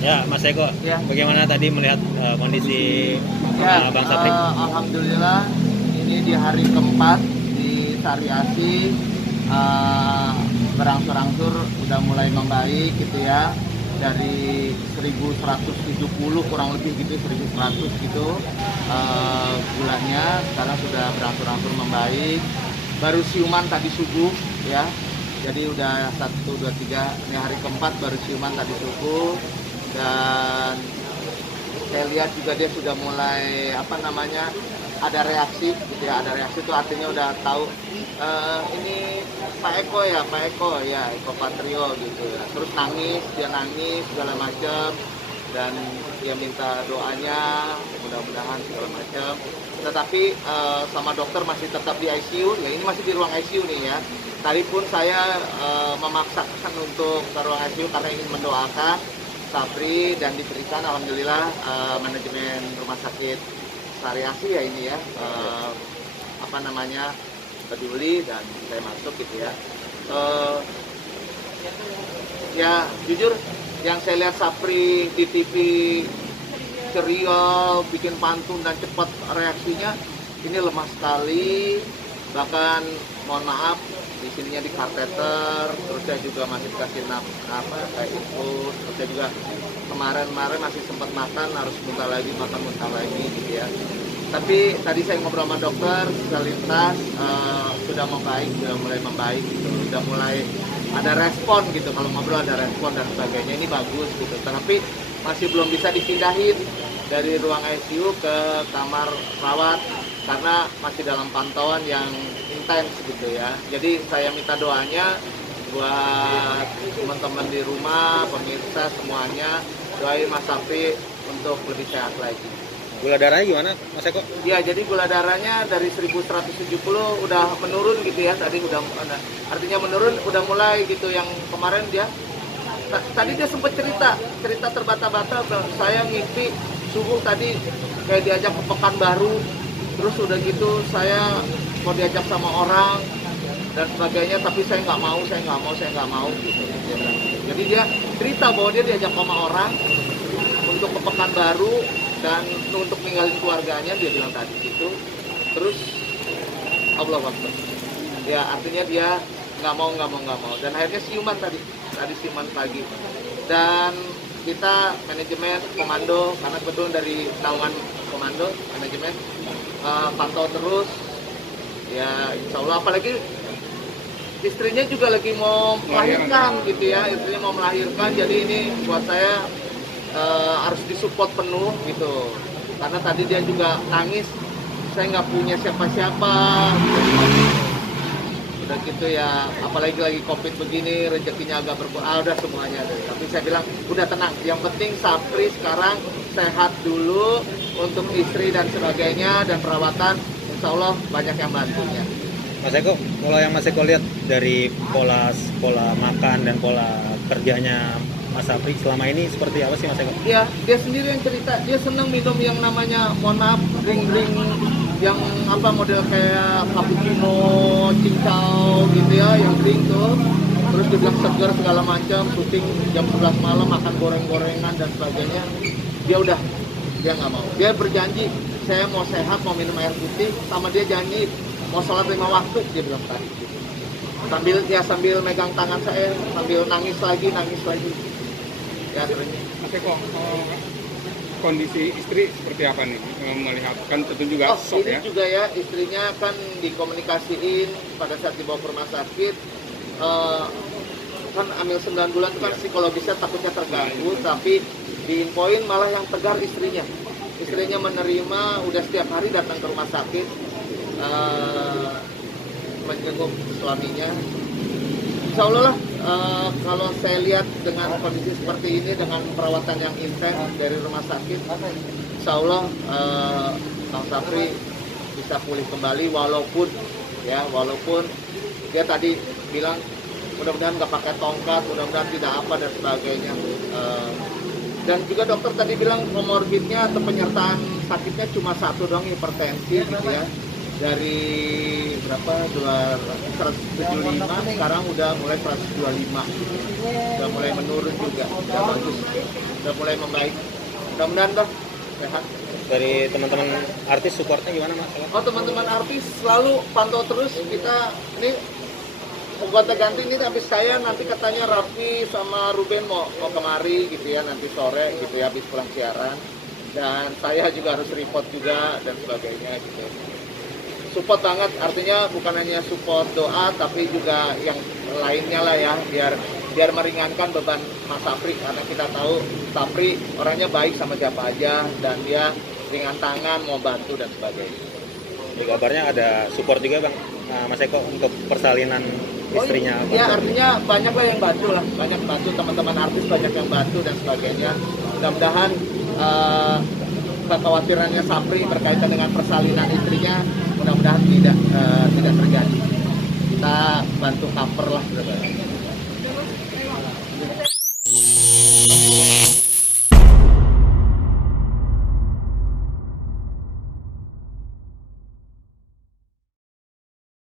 Ya, Mas Eko, Ya, bagaimana tadi melihat kondisi ya, Bang Sapri? alhamdulillah ini di hari keempat di Sariasi eh, berangsur-angsur udah mulai membaik gitu ya. Dari 1170 kurang lebih gitu, 1100 gitu gulanya sekarang sudah berangsur-angsur membaik. Baru siuman tadi subuh ya. Jadi udah 1, 2, 3, ini hari keempat baru siuman tadi subuh. Dan saya lihat juga dia sudah mulai ada reaksi gitu ya, ada reaksi itu artinya udah tahu ini Pak Eko ya, Eko Patrio gitu ya. Terus dia nangis segala macam, dan dia minta doanya mudah-mudahan segala macam. Tetapi sama dokter masih tetap di ICU ya, ini masih di ruang ICU nih ya. Tadi pun saya memaksakan untuk ke ruang ICU karena ingin mendoakan Sapri, dan diberikan alhamdulillah manajemen rumah sakit Sariasi ya ini ya peduli, dan saya masuk gitu ya. Ya jujur yang saya lihat Sapri di TV ceria, bikin pantun dan cepat reaksinya, ini lemah sekali. Bahkan mohon maaf di sininya di kateter, terus saya juga masih dikasih kayak infus, terus saya juga kemarin masih sempat makan, harus muntah lagi gitu ya. Tapi tadi saya ngobrol sama dokter selintas sudah mulai membaik gitu, sudah mulai ada respon gitu, kalau ngobrol ada respon dan sebagainya, ini bagus gitu. Tapi masih belum bisa dipindahin dari ruang ICU ke kamar rawat karena masih dalam pantauan yang intens gitu ya. Jadi saya minta doanya buat teman-teman di rumah, pemirsa semuanya, doain Mas Sapri untuk lebih sehat lagi. Gula darahnya gimana, Mas Eko? Ya, jadi gula darahnya dari 1170 udah menurun gitu ya. Tadi udah artinya menurun, udah mulai gitu. Yang kemarin tadi dia sempat cerita terbata-bata, saya ngimpi subuh tadi kayak diajak ke Pekanbaru, terus udah gitu saya mau diajak sama orang dan sebagainya, tapi saya nggak mau gitu. Jadi dia cerita bahwa dia diajak sama orang untuk ke Pekanbaru dan untuk ninggalin keluarganya, dia bilang tadi gitu. Terus Allah Akbar. Ya artinya dia nggak mau, dan akhirnya siuman tadi siuman pagi. Dan kita manajemen komando, karena kebetulan dari naungan komando manajemen pantau terus ya, insya Allah. Apalagi istrinya juga lagi mau melahirkan gitu ya, jadi ini buat saya harus disupport penuh gitu, karena tadi dia juga nangis, saya nggak punya siapa-siapa udah gitu ya, apalagi lagi COVID begini, rezekinya agak berkurang, udah semuanya deh. Tapi saya bilang udah tenang, yang penting Sapri sekarang sehat dulu, untuk istri dan sebagainya dan perawatan, insya Allah banyak yang bantunya. Mas Eko, kalau yang Mas Eko lihat dari pola makan dan pola kerjanya Mas Sapri selama ini seperti apa sih, Mas Eko? Dia sendiri yang cerita, dia senang minum yang namanya, mohon maaf, drink yang model kayak cappuccino, cincau gitu ya, yang drink tuh. Terus dia bilang segar segala macam, syuting jam 11 malam makan goreng-gorengan dan sebagainya. Dia nggak mau. Dia berjanji, saya mau sehat, mau minum air putih, sama dia janji mau sholat 5 waktu, dia bilang tadi. Sambil megang tangan saya, sambil nangis lagi. Ya, Mas Eko, kondisi istri seperti apa nih? Melihat kan tentu juga shock ini ya. juga ya, istrinya kan dikomunikasiin pada saat dibawa ke rumah sakit, kan hamil 9 bulan itu kan psikologisnya takutnya terganggu, tapi diinfoin malah yang tegar istrinya menerima, udah setiap hari datang ke rumah sakit menjenguk suaminya. Insya Allah lah, kalau saya lihat dengan kondisi seperti ini, dengan perawatan yang intens dari rumah sakit, insya Allah Bang Sapri bisa pulih kembali, walaupun dia tadi bilang mudah-mudahan nggak pakai tongkat, mudah-mudahan tidak apa dan sebagainya. Dan juga dokter tadi bilang komorbidnya atau penyertaan sakitnya cuma satu doang, hipertensi gitu ya. dari berapa 175 sekarang udah mulai 125, udah mulai menurun juga, udah bagus, udah mulai membaik, mudah-mudahan Bang sehat. Dari teman-teman artis supportnya gimana Mas? Oh, teman-teman artis selalu pantau terus. Kita ini gonta ganti ini habis saya nanti katanya Raffi sama Ruben mau kemari gitu ya nanti sore gitu ya habis pulang siaran, dan saya juga harus report juga dan sebagainya gitu. Support banget, artinya bukan hanya support doa tapi juga yang lainnya lah ya, biar meringankan beban Mas Sapri, karena kita tahu Sapri orangnya baik sama siapa aja dan dia ringan tangan mau bantu dan sebagainya. Di kabarnya ada support juga Bang, Mas Eko untuk persalinan istrinya. Oh, iya, artinya banyak lah yang bantu lah, banyak bantu teman-teman artis, banyak yang bantu dan sebagainya. Mudah-mudahan kekhawatirannya Sapri berkaitan dengan persalinan istrinya mudah-mudahan tidak terjadi. Kita bantu cover lah.